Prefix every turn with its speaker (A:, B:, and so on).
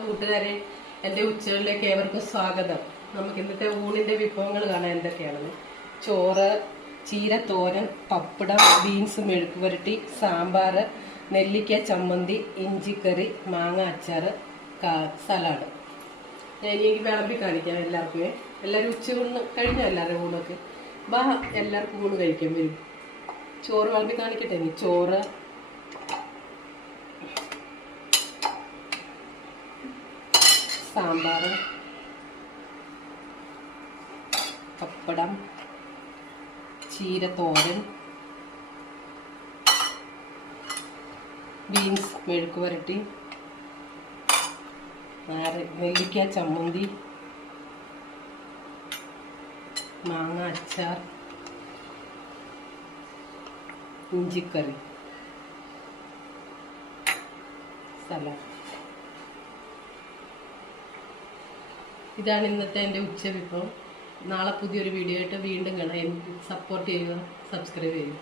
A: കൂട്ടുകാരെ എന്റെ ഉച്ചകളിലേക്ക് ഏവർക്കും സ്വാഗതം. നമുക്ക് ഇന്നത്തെ ഊണിന്റെ വിഭവങ്ങൾ കാണാൻ എന്തൊക്കെയാണെന്ന്. ചോറ് ചീര തോരൻ പപ്പടം ബീൻസ് മെഴുക്ക് പുരട്ടി സാമ്പാർ നെല്ലിക്ക ചമ്മന്തി ഇഞ്ചിക്കറി മാങ്ങ അച്ചാർ സലാഡ്. ഞാൻ ഇനി വിളമ്പി കാണിക്കാം എല്ലാവർക്കും എല്ലാവരും ഉച്ചയൂണ് കഴിഞ്ഞോ എല്ലാവരും ഊണൊക്കെ? ബാ എല്ലാവർക്കും ഊണ് കഴിക്കാൻ വരും. ചോറ് വിളമ്പി കാണിക്കട്ടെ ചോറ് സാമ്പാർ പപ്പടം ചീരത്തോരൻ ബീൻസ് മെഴുക്ക് വരട്ടി നെല്ലിക്ക ചമ്മന്തി മാങ്ങ അച്ചാർ ഇഞ്ചിക്കറി സലാഡ്. ഇതാണ് ഇന്നത്തെ എന്റെ ഉച്ച വിഭവം നാളെ പുതിയൊരു വീഡിയോ ആയിട്ട് വീണ്ടും കാണാം. സപ്പോർട്ട് ചെയ്യുക സബ്സ്ക്രൈബ് ചെയ്യുക.